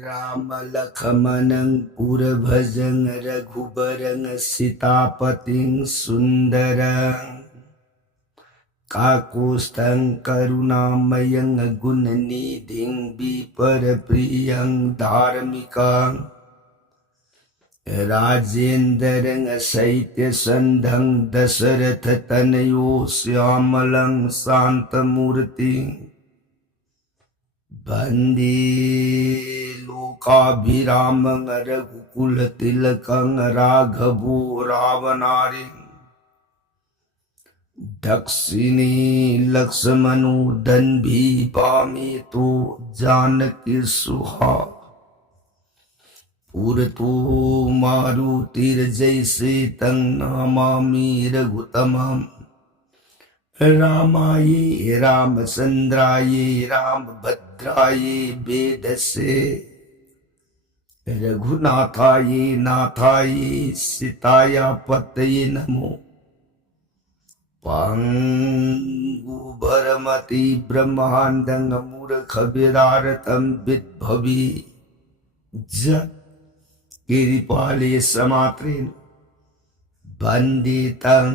राम लखमनं पुरभजं रघुबरं सीतापतिं सुंदरं काकुस्थं करुणामयं गुणनिधिं विपरप्रियं धार्मिकं राजेन्द्रं शैत्यसन्धं दशरथतनयो श्यामलं शान्तमूर्तिं वन्दे लोकाभिरामं रघुकुलतिलकं राघवो रावणारिं दक्षिणे लक्ष्मणो दन्भी वामेतो जानकी सुहा पुरतो मारुतिर्जैसे तं नमामि रघुतमं रामाय रामचन्द्राय रामभद्राय वेदसे रघुनाथाय नाथाय सीताय पतये नमो पांगुबरमति ब्रह्मांडं मूर्खविदारतं विद्भवि जत् गिरिपाले समात्रेण वन्दे तं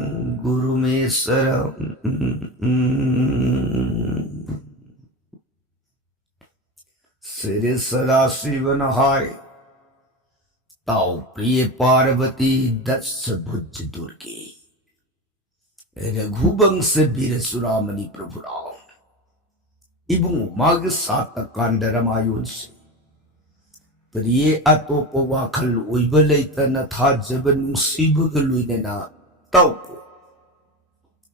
गुरुमेश्वरम् श्री सदाशिवनहाय ताऊ प्रिय पार्वती दस भुज दुर्गे रघुवंश वीर सुरामणि प्रभु राम इबुं माग सात कांड रामायण से प्रिय अतोप वाखल ओइब लैतन थाजब नुंसीबग लुइनेना ताउको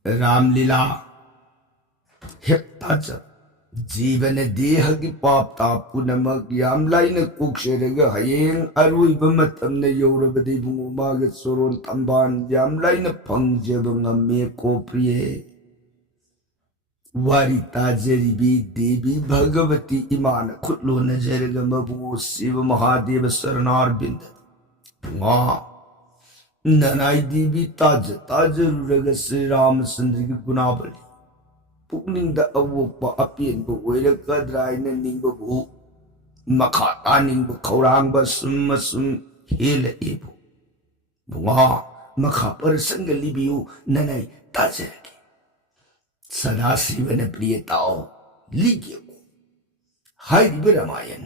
रामलीला हेक्ताज जीवन देह की पाप ताप पुनमक याम लाइन कुक्षरग हयें अरुइब मतमने यौरबदि बुंगु माग सोरोन तंबान याम लाइन फंगजब ngame को प्रिय वारिता जरिबी देवी भगवती ईमान खुदलो नजरग मबू शिव महादेव शरणारविंद ननाई देवी ताज ताजरुरग श्री रामचंद्र की गुनावली पुकनिंग अवोप अपेंब ओइरकद्राइन निंबबु मखा तानिंब खौरांग सुम सुम हेल एबु बुआ मखा पर संग लिबियु ननाई ताजरगे सदाशिवन प्रियताओ लिगियो हाइब रामायण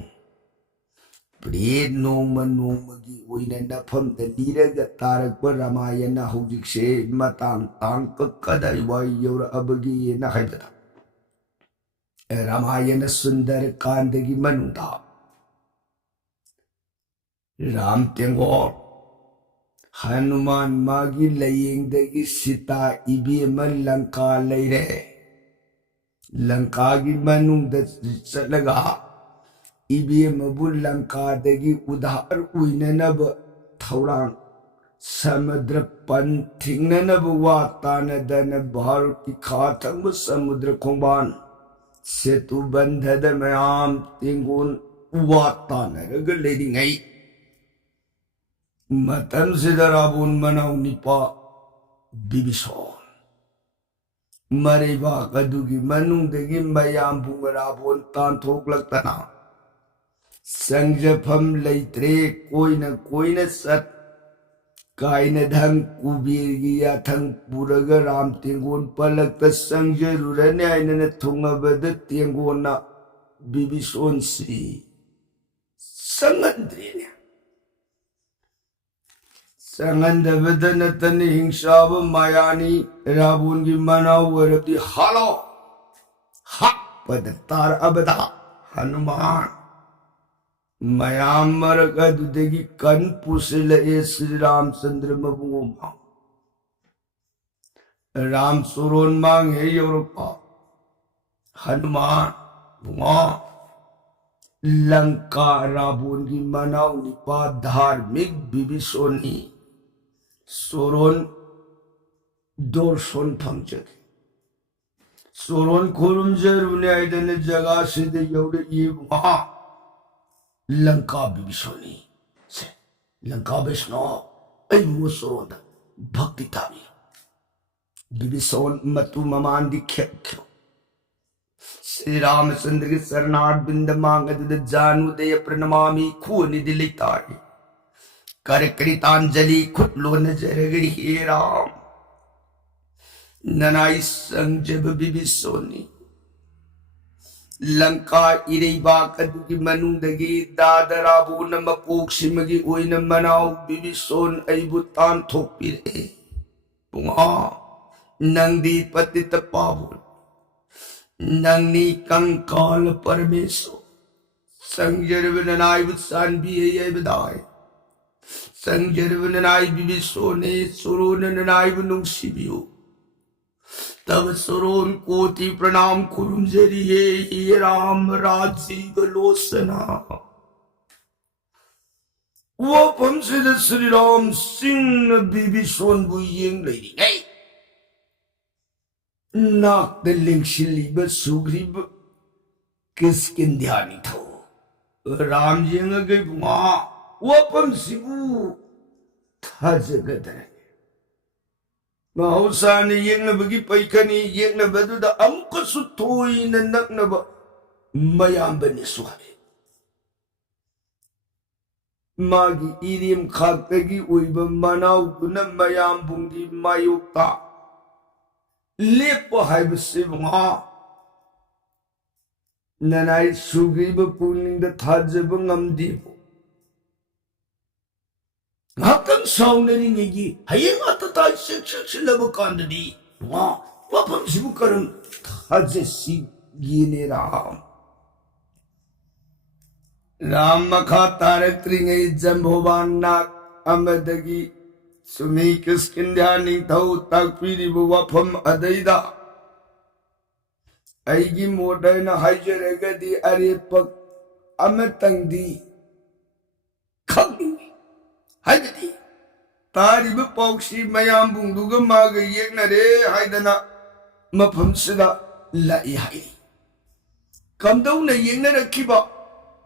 प्रिय नोम नोमगी ओइना नफम द लीरग तारक रामायण हौजिकसे मतांग तांग कदाई वाई यौर अबगी न हाइबदा रामायण सुंदर कांदगी मनुदा राम तेंगोर हनुमान मागी लयेंगदगी सीता इबेम लंका लैरे लंका की मनुंग चलगा इबेमबु लंकादगी उधार उइननब थौरांग समुद्र पंथिंगनब वातानदन भारत की खाथंग समुद्र खोबान सेतु बंधद मयाम तिंगुन वातानरग लेरिंगई मतम सिदराबुन मनाउ निपा बिबिसोन मरेबा कदुगी मनुंगदगी मयाम बुंगराबोन तांथोकलक्तना संजफम लैत्रे कोइन सत काइन धंग कुबीरगी याथंग पुरग राम तेंगोन पलक संजरुरने आइनन थुंगबद तेंगोना बिबिसोन सी संगंद्रेने संगंदबदन तन हिंसाव मायानी रावण की मनाव वरती हालो हक पद तार अबदा हनुमान मयाम मरग दुदेगी कन पुसिल ए श्री रामचंद्र मबुमा राम सुरोन मांग है योरपा हनुमान बुआ लंका रावण की मनाव निपा धार्मिक बिबिसोनी सोरोन दोरसोन फंगजग सोरोन खुरुम जरूने आइदन जगह सिद्ध यौर ये वहां लंका बिबिसोनी से लंका विष्णु ऐ मुसोरोन भक्ति तावी बिबिसोन मतु ममान दिखे श्री रामचंद्र के शरणार्थ बिंद मांग जानुदय प्रणमामि खून दिल तारे कर कृतांजलि खुद लो नजर गई हे राम ननाई संजब बिबि सोनी लंका इरेबा कदुगी मनुदगी दादराबु न मपोक्सिमगी ओइन मनाउ बिबि सोन अइबु तान थोकपिरे पुंगा नंदी पतित पावन नंगनी कंकाल परमेश्वर संजरवनाय बुसान भी बदाय संजरवनाय बिबि सोने सुरोननाय नुंसिबियो तब सुरोन कोटि प्रणाम कुरुंजरिये हे राम राजीव लोसना वो पंसिद श्री राम सिंह बिबि सोन बुयेंग लेरी गई नाक लिंगशिलीब सुग्रीब किसकिन ध्यानी थो राम जी गई बुआ वो पंसिबु था जगदर mahusani yengnabagi paikani yengnabadu amka sutoi na naknaba mayambani suhabe magi irim khaktagi uiba manaw na mayambungi mayukta lepa haibasi bunga nanay sugriba puning da thajaba ngamdibo ngakang saunari ngigi hayeng atatai seksilaba kandadi wa wapam sibukarang thajasi gine ram ram makha tarak tringai jambhovan nak amadagi sumi kiskindhani thau takpiri wapam adaida aigi modana haijaragadi arepak amatangdi khagni हाइबदी तारिब पौक्सी मयाम बुंदुगा माग येगनरे हाइदना मफमसिदा लाई high कमदौना येगना रखिबा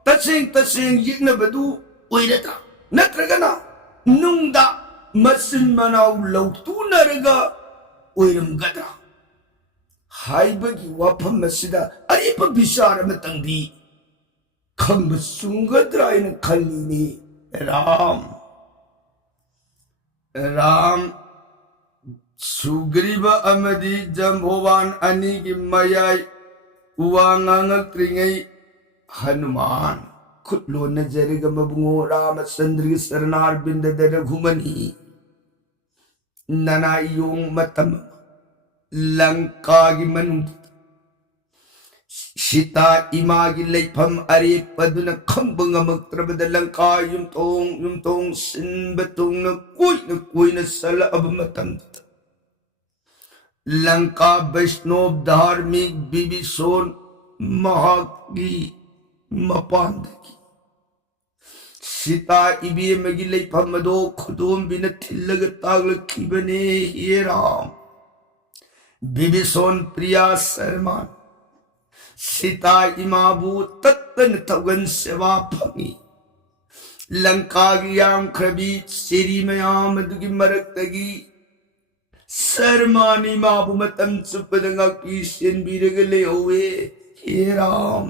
तसेंग येगनबदु ओइरदा नत्रगना नुंगदा मसिन मनाउ लौतुनरगा ओइरमगदा हाइबगी वाफमसिदा अरिप बिचार मतंदी खंब सुंगद्राइन खल्लिनी राम राम सुग्रीव अमदी जम्भोवान अनि की मयाई उवांगांग त्रिंगई हनुमान खुदलो नजरिग मबुंगो रामचंद्र की शरणार बिंद दर घुमनी ननायों मतम लंका की मनु सीता इमा की लेफम अरे पदुन खंबंग मक्त्रबद लंका युमतोंग सिंबतुंग न कोई न सल अब मतम लंका वैष्णव धार्मिक बिबि सोन महागी मपांदगी सीता इबे मगी लेफम मदो खुदोम बिन थिल्लग तागलखिबने हे राम बिबि सोन प्रिया शर्मान सीता इमाबू तत्तन तगन सेवा फंगी लंका की याम खरबी सिरी मयाम दुगी मरकतगी सरमानी माबू मतम सुपदंगा की सिन बीरगले हुए हे राम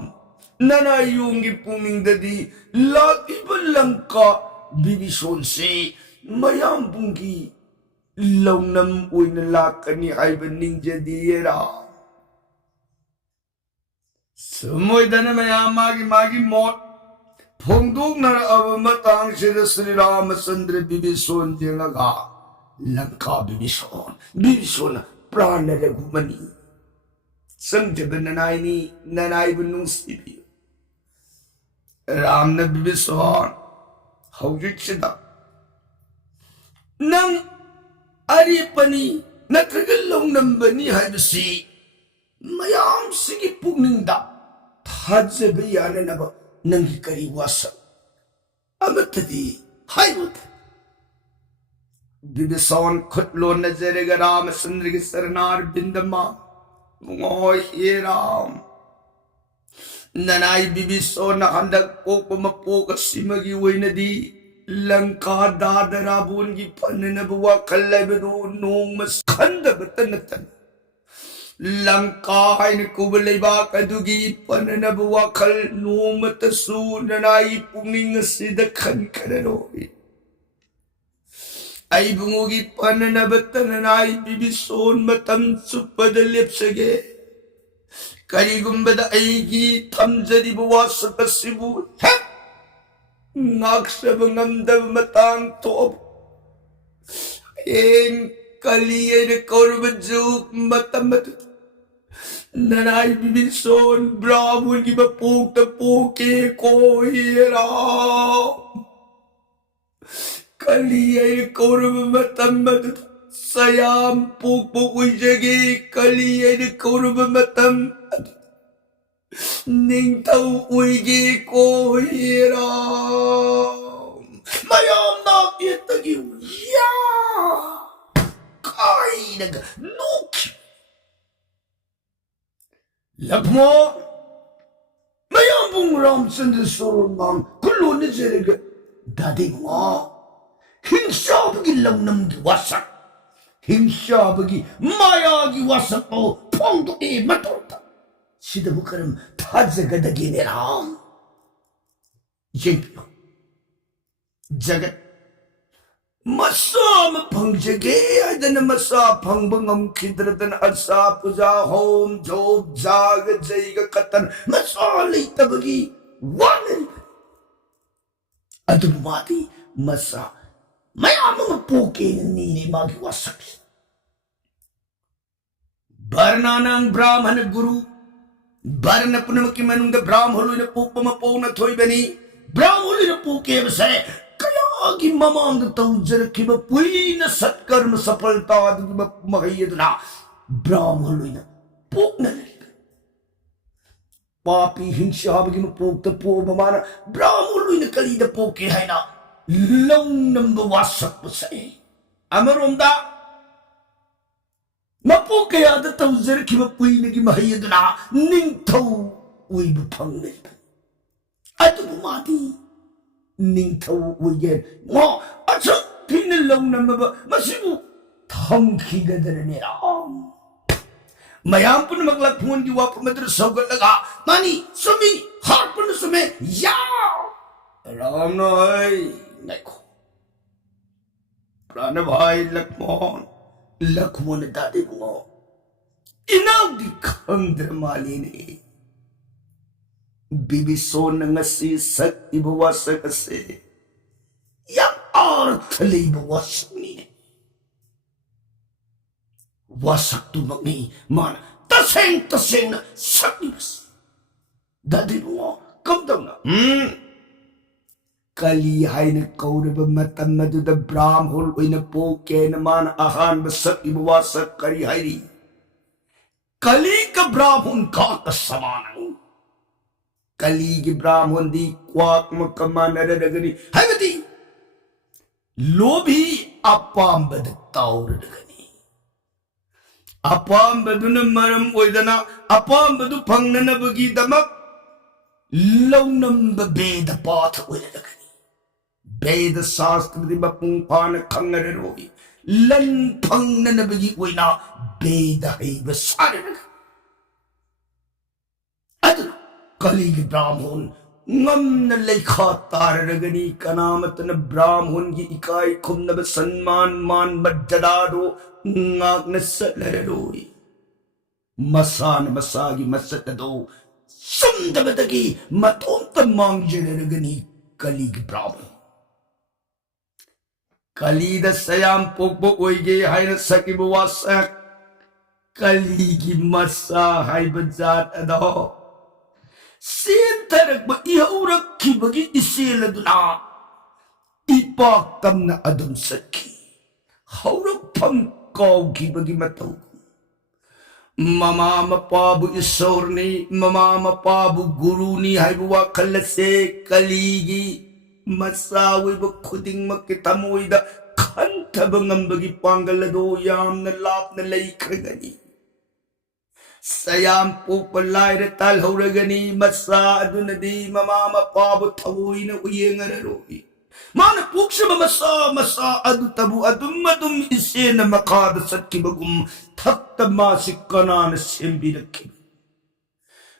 नना योंगी पुमिंग ददी लाकी लंका बिबि सोन से मयाम बुंगी लौनम उइन लाकनी हाइबनिंग जदी हे राम समुदन मयाम मागी मौत फोंदोक नर अब मतंग श्री रामचंद्र बिबि सोन जेंगा लंका बिबि सोन प्राण रघुमनी संजब ननाई बुनुसिबि राम न बिबि सोन हौजिसिदा नंग अरिपनी नत्रगल नंबनी हाइबसी मयाम सिगी पुनिंदा थाजब याननब नंगी करी वासा अमतदी हाइबुत बिबि सोन खुदलो नजरग रामचंद्र की शरणार बिंदमा मुंगोय हे राम ननाई बिबि सोन हंदक पोक मपोक सिमगी वइनदी लंका दादराबुन की फननब वा खल्लबदो नोंग मस खंदब तनतन लंका हाइन कुबलेबाक अदुगी पननब वाखल नोमतसु ननाई पुंगिंग सिद खनखररोई आइबुंगोगी पननब तननाई बिबिसोन मतम सुपद लेप्सगे करिगुंबद आइगी थमजरिब वासकसिबु हेक नाक्सब ngамदब मतंग तोब एं कलिये कौरबजुक मतमत ननाई बिबिसोन ब्राह्मण की बपोक पोके कोहिरा कलिये कौरब मतमत सयाम पोक पोक जगे कलिये कौरब मतम निंगथौ उइगे कोहिरा मयाम नाकियतगी या काइनग नुक लखमो मयाम बुंग रामचंद्र सोरंगाम कुल्लो निजेरग दादिगो हिंसाबगी लंगनम की वासक हिंसाबगी माया की वासक को फोंदो ए मतोता सिदबु करम थाजगदगिने राम येपियो जगत मसाम फंगजगे अदन मसा फंगबंगम खिद्रदन असा पूजा होम जोब जाग जैग कतन मसा लेतबगी वानन अदुमादी मसा मयाम पोके नीने मागी वासक वर्णानां ब्राह्मण गुरु वर्ण पुनम की मनुंग ब्राह्मण पोपम पोन थोई बनी ब्राह्मण पोके बसे की ममांग तौजर की पुईन सत्कर्म सफलता महयदना ब्राह्मण पोकन पापी हिंसा की पोक्त पोबमान ब्राह्मण कलीद पोके है ना लौनम वासक बसे अमरोंदा मपोके याद तौजर की पुईन की महयदना निंथौ उइब फंगने अदुमादी निंथौ उइगे मो अच्छा फिन लौनम मसिबु थमखिगदरने राम मयाम पुन मगला फोन की वाप मदर सौगत लगा मानी सुमी हार पुन सुमे या राम नय देखो प्राण भाई लक्ष्मण दादी को इनादी खंद्र Malini बिबिसोन ngasi sak ibawa sakase yang arthli bawa suni wasak tu magni man taseng sakibas dadi mo kamdam na kali haina kauraba matam maduda brahmhol oina poke na man ahan basak ibawa sakari hairi kali ka brahmon ka kasamanang कली की ब्राह्मण दी quack मकमान रगनी है बती लोभी अपांबद ताउर रगनी अपांबदुन मरम ओइदना अपांबदु फंगनन बगी दमक लौनम बेद path ओइद रगनी बेद शास्त्र दी बपुंग पान खंगर रोई लन फंगनन बगी ओइना बेद है बसार रगनी कली ब्राह्मण ngam लेखा तार रगनी कनामतन ब्राह्मण की इकाई खुमनब सम्मान मान मर्यादादो नागन सलरोई मसान मसागी मसतदो सुंदबदगी मतोंत मांगजे रगनी कली ब्राह्मण कली द सयाम पोकबो ओइगे हाइन सकिबो वासक कली की मसा हाइ बजात अदो सेंथरक इहौरक खिबगी इसेलदुना इपाक तमना अदुम सखी हौरक फम कौखिबगी मतौ ममा मपाबु ईश्वरनी ममा मपाबु गुरुनी हाइबुवा खलसे कलीगी मसाविब खुदिंगमक तमोइदा खंथब ngambagi पांगलदो यामना लापना लैखगनी सयाम पोप लाइर तालहौरगनी मसा अदुनदी ममा मपाबु थवोइन उयेंगररोई Mana puksaba masa adu tabu adum isena makada satkibagum thakta masikana na sembirakib.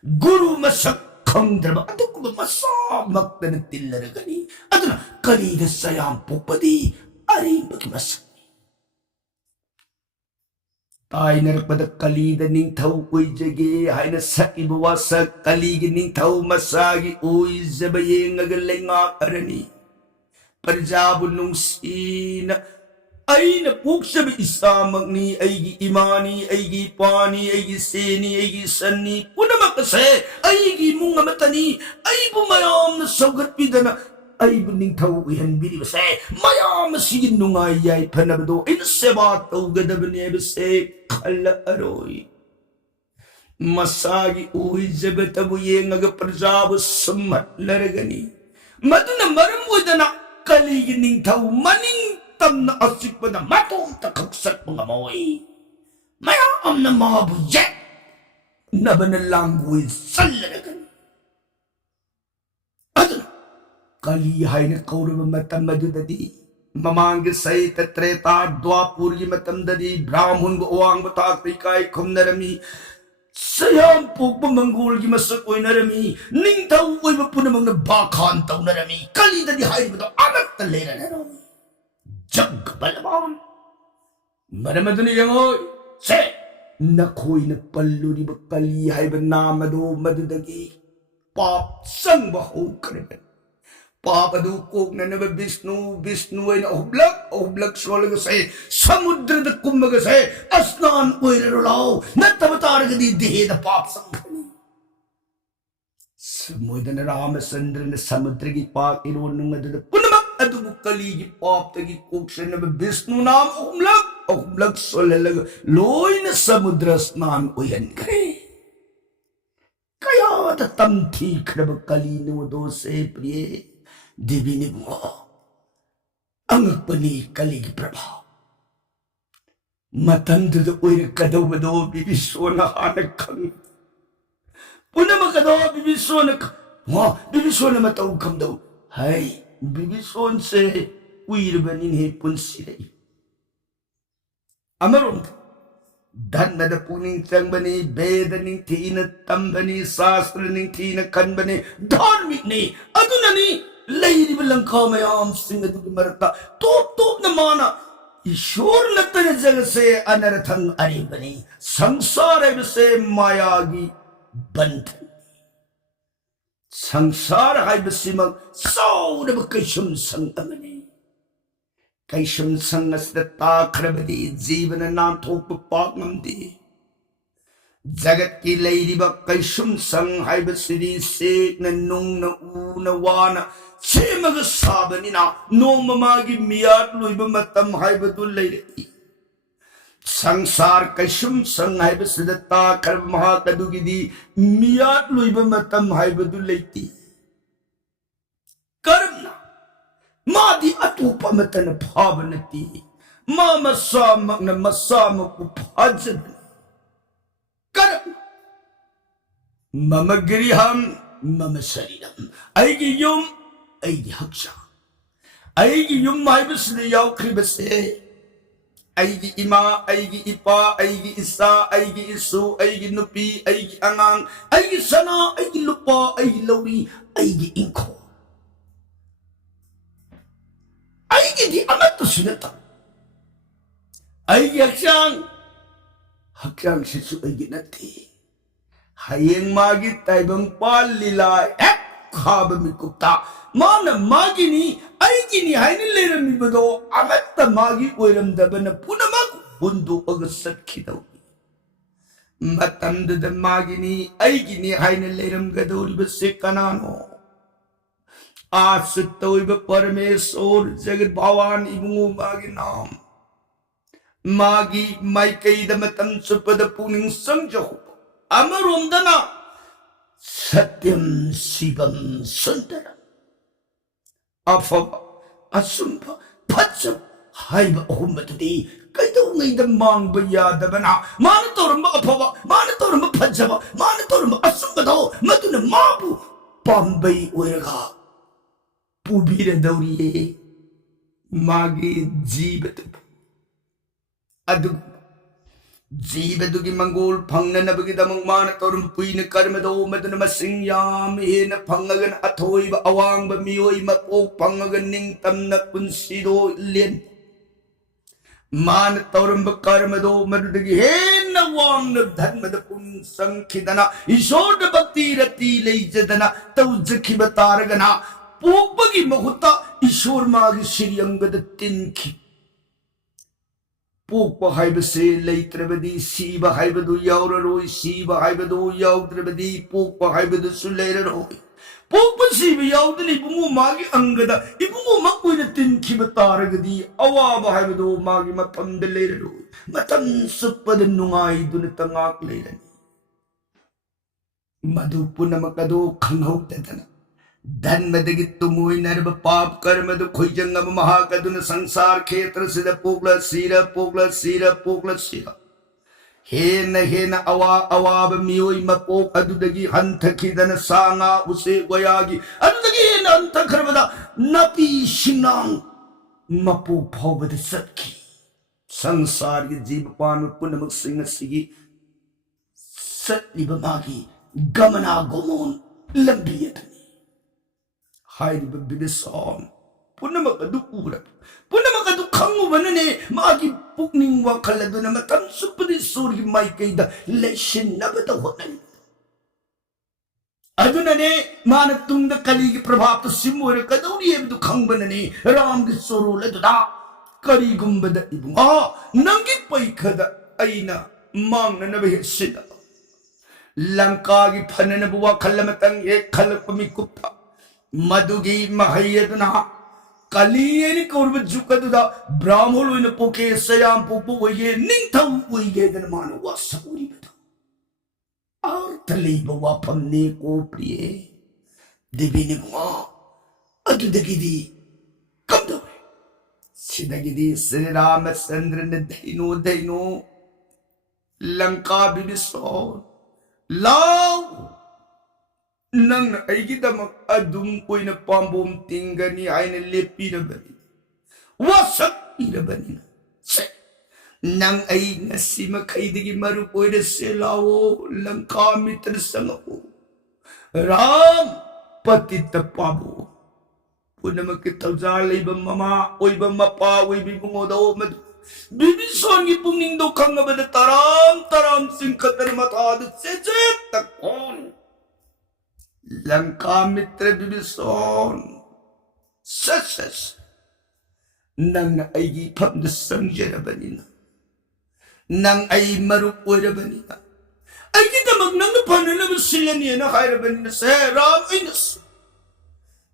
Guru masak kangdraba adukuba masa makdana tillaragani. Aduna kalida sayam pupadi ari masak. Tayo naragpada kalida ning tau uy jage hay na sa ibawasak kaligi ning tau masagi uy zabayeng agalay nga arani. Parjabon nung sina ay napuksabi isamag ni ay gi imani ay gi pani ay gi seni ay gi sani punama kasi ay gi mga matani ay bumayam na sagat pidana ay buning tau ihan bini base mayam sigin nung ay panabado ay nasebat tau gadabani base kala aroy masagi uy zabatabu yung aga parjabo sumat laragani maduna maramuda na kaligining tau maning tam na asik pa na matong takaksak mga maway. Mayroon na mga buyet na banalanggoy sa lalagan. At kalihay na kaurama matamado dadi. Mamangga say tatreta dwapuri matamdadi. Brahmun buwang batak kay kumnarami. Sayang po pamanggol gi masakoy narami. Ning tau ay mapunamang nabakan tau narami. Kalida di hay ba anak talera narami. Jag balabon. Maramado niyang oy. Se. Nakoy na palo di ba kalihay ba namado madudagi. Pap sang baho kanaman. Papadukog na naman Vishnu ay na ohblag solang say, samudra na kumaga say, asnaan uy rarulaw, natamatara ka di dihe na papsang kani. Samoy na naраmasandra na samudra ki pak inuwan nung madada, punamak adubuk kaligi pap tagi kog siya naman Vishnu naam ohblag solang loy na samudra asnaan uyan kani. Kaya tatamti ka na magkalino do se priye. Dibinig mo ang agpani kaligi prabha. Matanda da uy nagkadaw mado bibiswa na hanag kang. Puna magkadaw bibiswa na bibiswa na matawag kam daw. Hay, bibiswa se uy rabanin hipon sila. Amaron, dan na da puning tiyang bani, beda ning tinatam bani, sastra ning tinakan bani, dharmik ni, ato na ni, Lady bilang kamayam singa du marta top na mana ईश्वर नतन जग से अनर्थं अरिबनी संसार से मायागी बंधन संसार हाय बसिमक सौर कैशम संगमने कैशम संगस्ता खरबदी जीवन नाम थोप पागमदी जगत की लैरिब कैशम संग हाय बसिरी से न नुंग न ऊ न वान सेमग साबनिना नोममागी मियात लुइब मतम हाय बदुल लैरि संसार कैशम संग हाय बसिदता खरब महाकदुगिदी मियात लुइब मतम हाय बदुल लैति कर्मना मादी अतुपा मतन भावनती मा मसामक न मसामक भाजन कर्म मम गृहम मम शरीरम ऐगी युम ऐगी हक्षा ऐगी युम हाइबसने यावख्रिबसे ऐगी इमा ऐगी इपा ऐगी इसा ऐगी इसु ऐगी नुपी ऐगी अंगांग ऐगी सना ऐगी लुपा ऐगी लौरी ऐगी इंखो ऐगी दी अमत सुनता ऐगी हक्षांग शिशु ऐगी नती hayeng magi taibang palila ek khab mi kupta mana magi ni ai gini haini leram mi bado amatta magi oiram dabana punamak bundu agasat khidau matam da magi ni ai gini haini leram gadori base kanano asutoi ba parmeshwar jagat bhawan ibungu magi naam magi mai kai da matam supada puning sangjahu अमरुंदना सत्यम Shivam Sundaram अफब असुंभ फत्सम HYBE अहुमतदी कैदौंगैद मांगब यादबना मान तोरम अफब मान तोरम फत्सब मान तोरम असुंभदो मदुन माबु पांबै ओइरगा पुबीरदौरिये मागे जीवत अदु जीवदुगी Mongol फंगनबगिदमक मान तोरम पुइन कर्मदो मदन मसिंग याम हेन फंगगन अथोइब अवांग मियोइ मपो फंगगन निंग तमन पुंसिदो लेन मान तोरम कर्मदो मदुगी हेन वांग धर्मद पुन संखिदना ईश्वर भक्ति रति लेजदना तौजखिब तारगना पोपगी महुता ईश्वर मागी श्रीअंगद तिनखि पोप हाइबसे लेत्रबदी सीब हाइबदु यावररोय सीब हाइबदु यावद्रबदी पोप हाइबदुसु लेररोय पोप सीब यावदनि इबुंगो मागी अंगदा इबुंगो मकुइना तिनखिब तारगदी अवाब हाइबदु मागी मफमद लेररोय मतम सुपद नुंगाइदुन तंगाक लेरनि मधु पुनमकदो खंगौतदना धन्मदगी तुमुई नरब पाप कर्म दु खुजंगम महाकदुन संसार क्षेत्र सिद पोगल सीर हेन अवा अवाब मियोई मपोक अदुदगी हंथखिदन सांगा उसे गोयागी अदुदगी हेन हंथखरबदा नपी शिनांग मपोक फौबद सत्खी संसार के जीव पान पुनमक सिंह सिगी सत्लिब मागी गमना गोमोन लंबियत हाइब बिबिसोन पुनमक अदु उरब पुनमक अदु खंगुबनने मागी पुकनिंग वखल अदुना मतम सुपदि सूर्य माइकैदा लेशिनबद होनन अदुनने मान तुंग कलिगी प्रभाव सिमोर कदौरी एबदु खंगबनने राम गे सोरोल अदुदा करिगुंबद इबुंगा नंगी पैखद अइना मांगनब हेसिदा लंका गी फननब वखल मतंग हे खलपमि कुप्ता मधुगी महयदना कलियनि कौरब जुकदुदा ब्राह्मण ओइन पोके सयाम पोपो वये निंथौ वये दन मान वासौरी बद अर्थ लेब वाफमने को प्रिय देवीनि मुआ अदुदगिदी कमदो सिदगिदी श्री रामचंद्र ने धैनो लंका बिबिसो लाव नंग अइगिदमक अदुम कोइना पाम्बोम तिंगनी आइना लेपिरबनी वासक इरबनी से नंग अइ नसीम खैदिगी मरु कोइरे से लाओ लंका मित्र संगो राम पतित पाबो पुनमक तौजार लेब ममा ओइब मपा ओइबि बुंगोदो मद बिबिसोन की पुंगिंग दो खंगबद तराम सिंखतर मताद से तकोन लंका मित्र बिबिसोन सस नंग अइगी फमद संजरबनिना नंग अइ मरु ओइरबनिना अइगी दमक नंग फनलब सिलनिना हाइरबनिना से राम इनस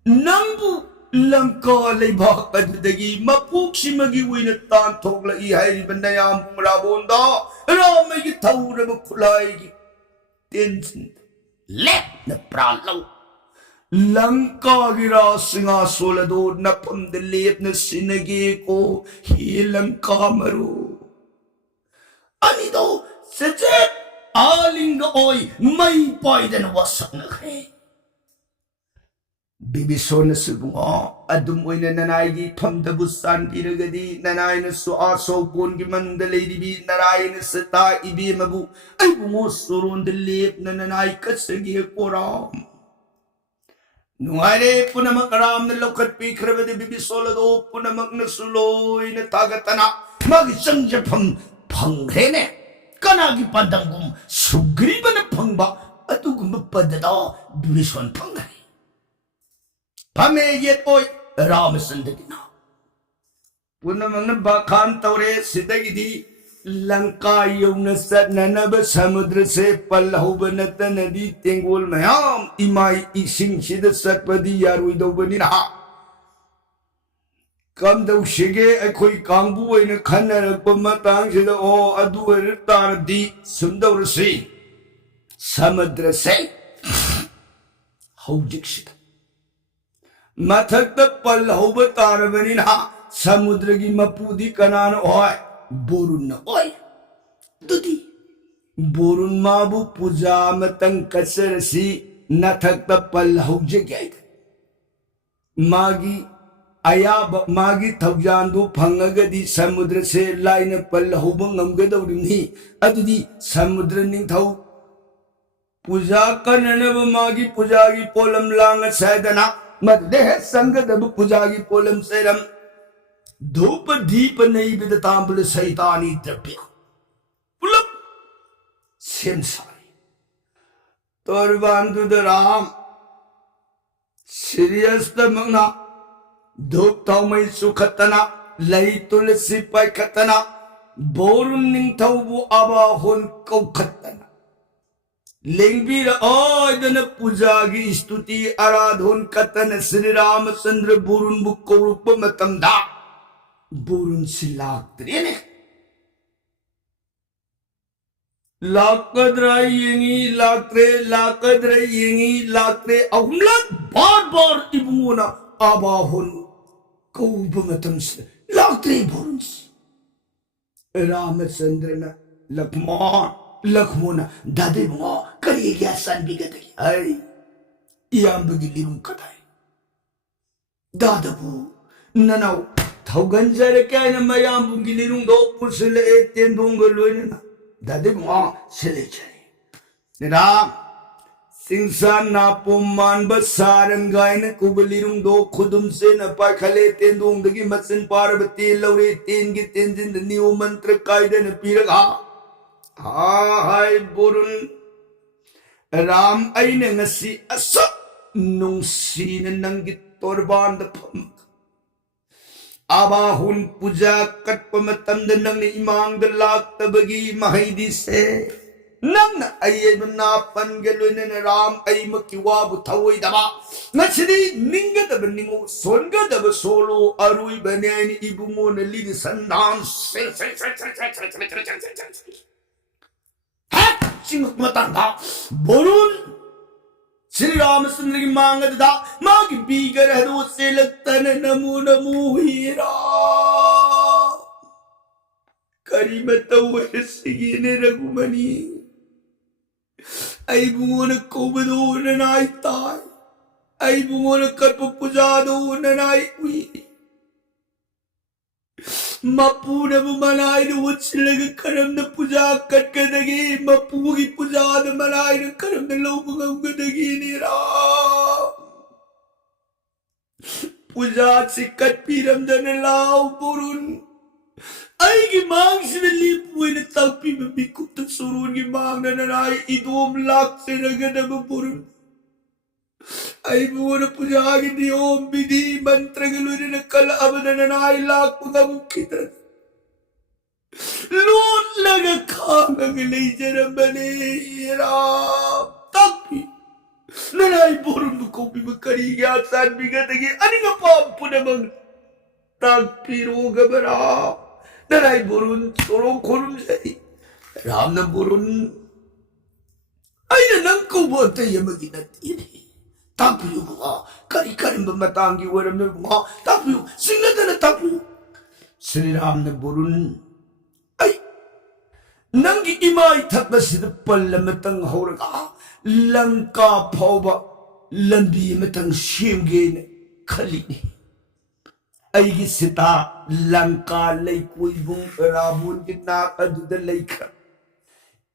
नंगबु लंका लेभाक अदुदगी मपुक सिमगी ओइना तान थोगलई हाइरिब नयाम राबोंदा राम अइगी थौरब खुलाइगी टेंशन लेप न प्रालो लंका गिरा सिंगा सोलदो नपम द लेप न सिनगे को ही लंका मरो अनिदो सजेत आलिंग ओय मई पाइदन वसन है बिबिसोन सुबुआ अदुम ओइना ननाइगी फमदबु सानबिरगदी ननाइना सु आसो कोनगी मंद लेदिबी नारायण सता इबे मबु अइबुमो सोरोंद लेप ननाइ कसगे कोराम नुआरे पुनमक राम न लौखत पीखरबदे बिबिसोलदो पुनमक न सुलोइना तागतना मग संजफम फंग्रेने कनागी पदंगुम सुग्रीबन फंगबा अदुगुम पददा बिबिसोन फंगरे फमे येत ओय रामचंद्रगिना पुनमंगन बाखान तौरे सिदगिदी लंका यौन सननब समुद्र से पलहौब नत नदी तेंगोल मयाम इमाई इसिंग सिद सतपदी यारुइदौबनिना कम दौशिगे अखोई कांगबु ओइना खनरप मतांग सिद ओ अदु ओइर तारदी सुंदौरसी समुद्र से हौजिक सिद मथक पलहौब तारबनिना समुद्र की मपूदी कनान ओय बोरुन ओय दुदी बोरुन माबु पूजा मतंग कसरसी नथक पलहौज गय मागी अयाब मागी थौजानदु फंगगदी समुद्र से लाइन पल होबं ngमगदौरिनी अदुदी समुद्र निंथौ पूजा करनब मागी पूजा की पोलम लांग सैदना मदे संगदब पूजा की पोलम सेरम धूप दीप नैवेद तांबल सैतानी द्रव्य पुलप सेम सारी तोरबांदु राम सीरियस तमना धूप थाउमई सुखतना लई तुलसी पाइखतना बोरुन निंथौबु आबाहोन कौखतना लेंबीर ओदन पूजा की स्तुति आराधन कतन श्री रामचंद्र बोरुन बु कौरुप मतमदा बोरुन सिलाक्त्रेने लाकद्राई यंगी लाक्त्रे अहुमलक बार बार इबुना आबाहुन कौब मतम से लाक्त्रे बोरुन रामचंद्र न लक्ष्मण दादे मो करी गया सन बिगदगी आई इयाम्बगी लिरुम कदाई दादबु ननाव थौगंजर कैन मयाम्बगी लिरुम दो पुसले तेंदोंग लोइना दादे मो सिले छे राम सिंसा नापुमान बसारंगाइन कुबलिरुम दो खुदुम से न पाखले तेंदोंगदगी मत्सन पार्वती लौरे तेंगी तेंजिन नियो मंत्र कायदन पीरगा हाय बोरुन राम अइने ngasi asap nungsina nanggi torban da pham abahun puja katpa matamda nangni imang da laktabagi mahaidi se nangna ayena pangeloine ram aima kiwabu thawoi daba ngachidi ninga da ningo songa da solo arui banani ibungo na lidi sandan चिंगमतांगा बोरुन श्री रामचंद्र की मांगदा मां की bigger हदो से लगतन नमो नमो हीरा करीमतौ सिगिने रघुमनी आई बुन कोबदो ननाई ताय आई बुन कप पुजादो ननाई उई मपूनब मनाई उछलग करम न पूजा कटकदगी मपू की पूजा न मनाई करम न लोभ गंगदगी निरा पूजा सिकट पीरम दन लाव बोरुन आई की मांग से लीपुए न तपी में बिकुत सुरुन की मांग न नाई इदोम लाख से रगदब बोरुन आई बुन पूजा की नियम विधि मंत्र गलुने कल अबदन नाई लाख उदम कितर लूट लग खांग गले जरम बने राम तपी ननाई बोरुन को भी करी गया सान बिगदगी अनिग पाप पुनमंग तपी रोग बरा ननाई बोरुन सोरो खोरुम से राम न बोरुन आई नंग को बोते यमगी नती तापियो बुआ करी करी मतंगी वरम ने बुआ तापियो सिंगदन तापियो श्री राम ने बोरुन आई नंगी इमाई थकबसिद पल्लमतंग होरगा लंका फौबा लंबी मतंग शेमगेन खलीनी अईगी सिता लंका लई कोई बुंग रावण की नाक अदुद लईखा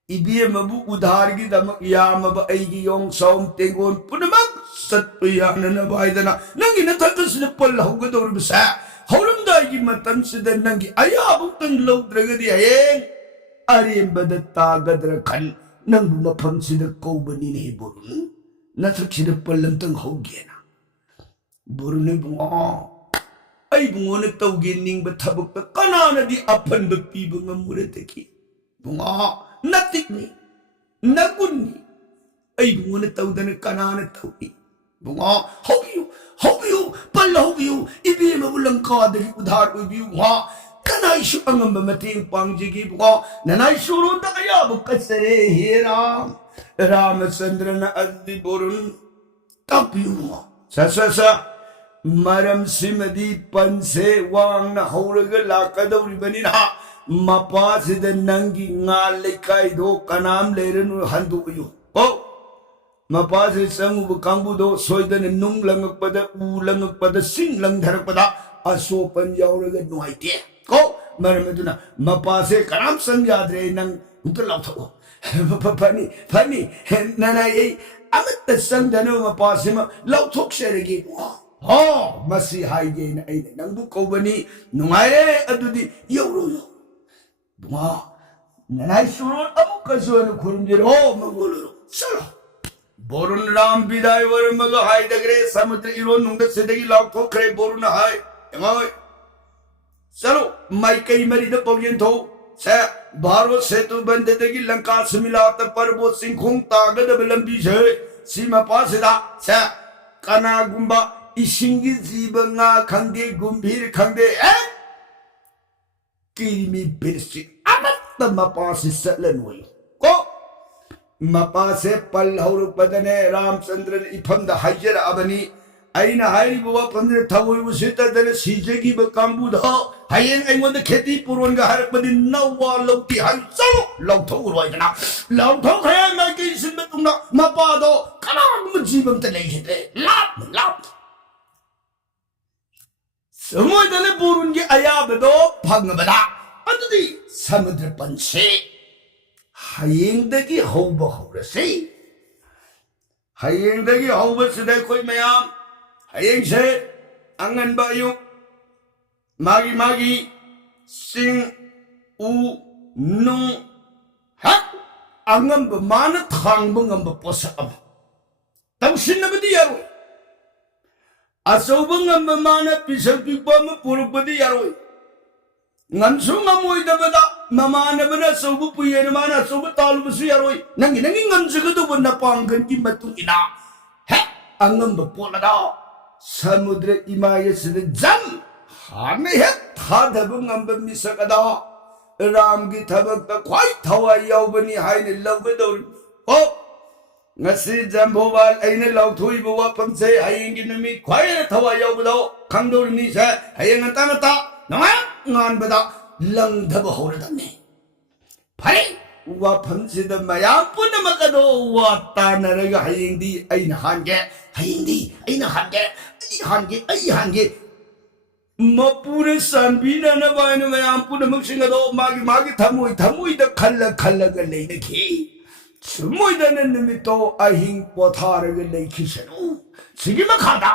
इबे मबु उधार की दमक यामब अईगी योंग सौम तेगोन पुनमक सत्पयान न बायदना नंगी न थकसिद पल होगदोर बसा हौरमदाई की मतम सिद नंगी अयाबुतंग लौद्रगदी हयें अरेंबद तागद्र खन नंगु मफम सिद कौबनी ने बोरुन नथक्सिद पल्लमतंग होगेना बोरुने बुआ आई बुआ न तौगे निंग थबक कनानदी अफन पीब ngमुरतकी बुआ नतिकनी नगुन्नी आई बुआ न तौदन कनान तौई बुआ होबियो पल होबियो इबे मबुलंका दगी उधार उबियो वा कनाई शु अंगम मतेंग पांगजिगी बुआ ननाई शुरू दया बकसरे हे रामचंद्र न अद्दि बोरुन तपियो सा मरम सिमदी पंसे वांग न हौरग लाकदौरिबनि ना मपासिद नंगी ngal लेकाई दो कनाम लेरनु हंदुयो ओ mapase sangu kambudo soidan nung langakpada u langakpada sing lang dharakpada asopan yauraga nuaite ko maramaduna mapase karam sangyadre nang utalawtho pani pani nanai amatta sangdano mapase ma lawthok seregi ho masi haige na ai nangbu kobani nuaire adudi yauro yo bunga nanai surun amuka zuanu kurumjero mangoloro salo बोरुन राम विदाय वर्मग हाय दगरे समुद्र इरो नुंग सिदगी लाखो खरे boron हाय यंगाय चलो माइकई मरी द पगियन थो से भारो सेतु बंदे दगी लंका समिलात परबो सिंखों तागद बलंबी से सीमा पासदा से कना गुंबा इशिंगी जीवंगा खंगे गुंभीर खंगे ए किमी बिरसी अमत मपासी सलनोई को मपासे पल हौरुपदने रामचंद्र इफमद हाइजर अबनी अइना हाइबो वफमदे थवोइबु सितदने सिजगी बकांबुद हायेन अइंगोंद खेती पुरोनगा हरपदि नवा लौति हाइ चलो लौथौरोइदना लौथौखय माइकि सिनबतुंना मपादो कनाम जीवंत लेहिते लाप लाप समुद्रने पुरोनगे अयाबदो फंगबदा अदुदि समुद्र पंछी हयेंदगी हौबा हौरसे हयेंदगी हौबसिदे कोई मयाम हयेंसे अंगनबा अयुक मागी मागी सिंग उ नुंग हक अंगनबा मान थांगबा ngamba posa ama tawsinnabadi yaroi asauba ngamba mana pisak pikpa ma purupadi yaroi ngansu ngamoi dabada mamana bana sobu puyena mana sobu talu busu yaroi nangi nangi ngansu kudu bana panggan ki matung ina he angam bapolada samudra imaya sida jam hane he thadabu ngamba misakada ram ki thabak ta khwai thawai yaubani haine lawgador o ngasi jambowal aine lawthui bu wapam se hayeng ki nami khwai thawai yaubado khangdor ni sa hayeng anta ngata nanga ngan bada lang dhaba hauradamne phare wafamsida mayam punamakado watanaraga hayengdi aina hange ai hange mapure sanbina na baina mayam punamaksinga magi thamui da khalla ga leina ki sumoi da namito ahing potharaga leikhisanu sigima khada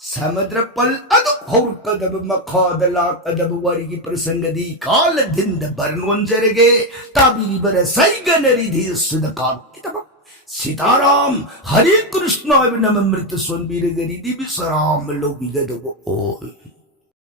समुद्र पल अदु हौरकदब मखादलाकदब वरिगी प्रसंगदी काल दिन बरनोंजरगे ताबिरी बर सैगनरी धी सुदका कितब सीताराम हरे कृष्ण अभिनम मृत सोनबीर गरी दिबि सराम लोबिगदो ओ